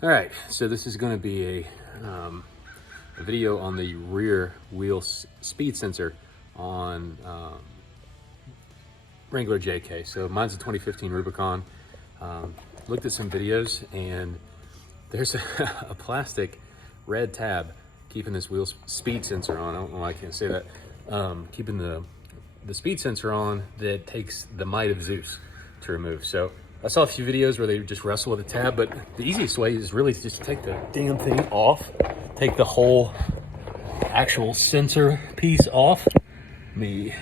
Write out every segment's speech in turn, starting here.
All right, so this is going to be a video on the rear wheel speed sensor on Wrangler JK. So mine's a 2015 Rubicon. Looked at some videos and there's a plastic red tab keeping this wheel speed sensor on. I don't know why I can't say that. Keeping the speed sensor on that takes the might of Zeus to remove. So I saw a few videos where they just wrestle with the tab, but the easiest way is really to just take the damn thing off, take the whole actual sensor piece off. I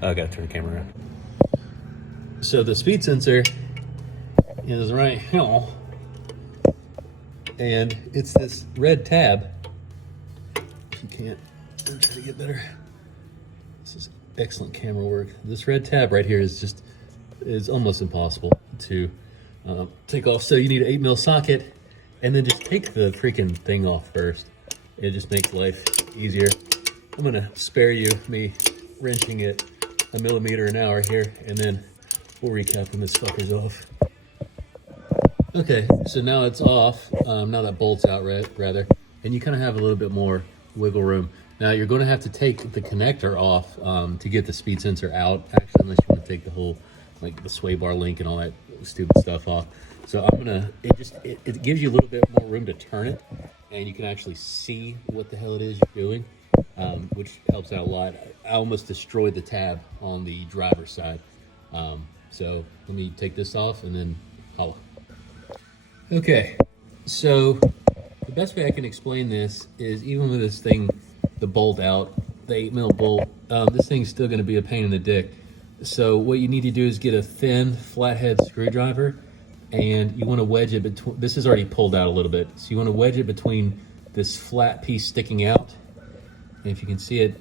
gotta turn the camera around. So the speed sensor is right here, and it's this red tab. If you can't, I'm trying to get better. This is excellent camera work. This red tab right here is almost impossible to take off. So you need an 8mm socket, and then just take the freaking thing off first. It just makes life easier. I'm gonna spare you me wrenching it 1 millimeter an hour here, and then we'll recap when this fucker's off. Okay, so now it's off. Now that bolt's out, rather, and you kind of have a little bit more wiggle room. Now you're going to have to take the connector off to get the speed sensor out, actually, unless you want to take the whole, like the sway bar link and all that stupid stuff off. So I'm gonna, it gives you a little bit more room to turn it, and you can actually see what the hell it is you're doing, which helps out a lot. I almost destroyed the tab on the driver's side. So let me take this off and then holla. Okay, so the best way I can explain this is, even with this thing, the bolt out, the 8mm bolt, this thing's still gonna be a pain in the dick. So what you need to do is get a thin flathead screwdriver, and you want to wedge it between, this is already pulled out a little bit, so you want to wedge it between this flat piece sticking out, and if you can see it,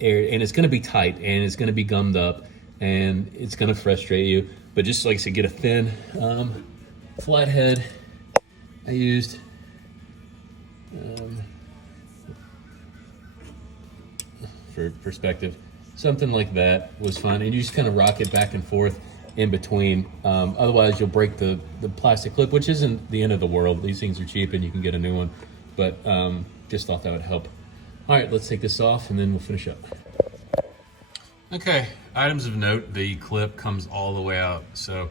and it's going to be tight, and it's going to be gummed up, and it's going to frustrate you, but just like I said, get a thin flathead. I used for perspective, something like that was fine, and you just kind of rock it back and forth in between. Otherwise, you'll break the plastic clip, which isn't the end of the world. These things are cheap, and you can get a new one. But just thought that would help. All right, let's take this off, and then we'll finish up. Okay, items of note: the clip comes all the way out, so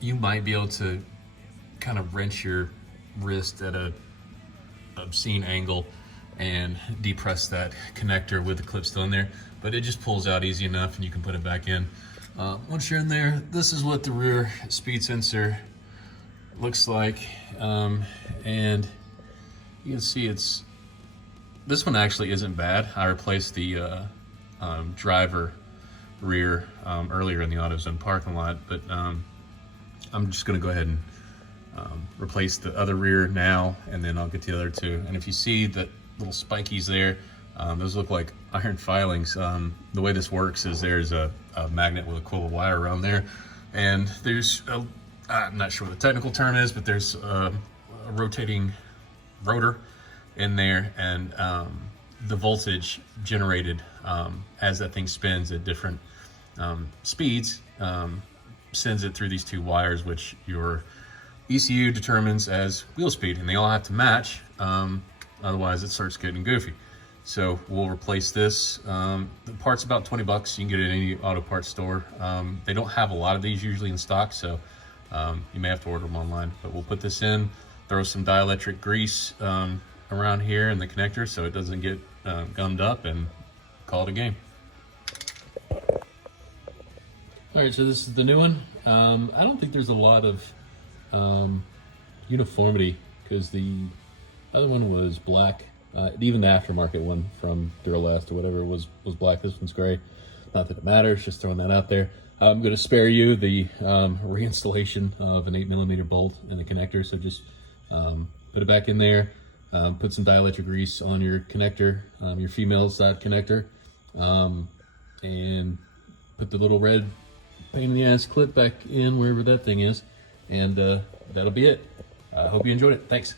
you might be able to kind of wrench your wrist at a obscene angle and depress that connector with the clip still in there, but it just pulls out easy enough and you can put it back in. Once you're in there, this is what the rear speed sensor looks like, and you can see this one actually isn't bad. I replaced the driver rear earlier in the AutoZone parking lot, but I'm just gonna go ahead and replace the other rear now, and then I'll get the other two. And if you see that little spikies there, those look like iron filings. The way this works is there's a magnet with a coil of wire around there, and there's I'm not sure what the technical term is, but there's a rotating rotor in there, and the voltage generated as that thing spins at different speeds sends it through these two wires, which your ECU determines as wheel speed, and they all have to match. Otherwise it starts getting goofy. So we'll replace this. The part's about 20 bucks. You can get it at any auto parts store. They don't have a lot of these usually in stock, so you may have to order them online. But we'll put this in, throw some dielectric grease around here in the connector so it doesn't get gummed up, and call it a game. All right, so this is the new one. I don't think there's a lot of uniformity, because the other one was black. Even the aftermarket one from Duralast or whatever was black. This one's gray. Not that it matters, just throwing that out there. I'm going to spare you the reinstallation of an 8mm bolt in the connector. So just put it back in there. Put some dielectric grease on your connector, your female side connector, and put the little red pain in the ass clip back in wherever that thing is, and that'll be it. I hope you enjoyed it. Thanks.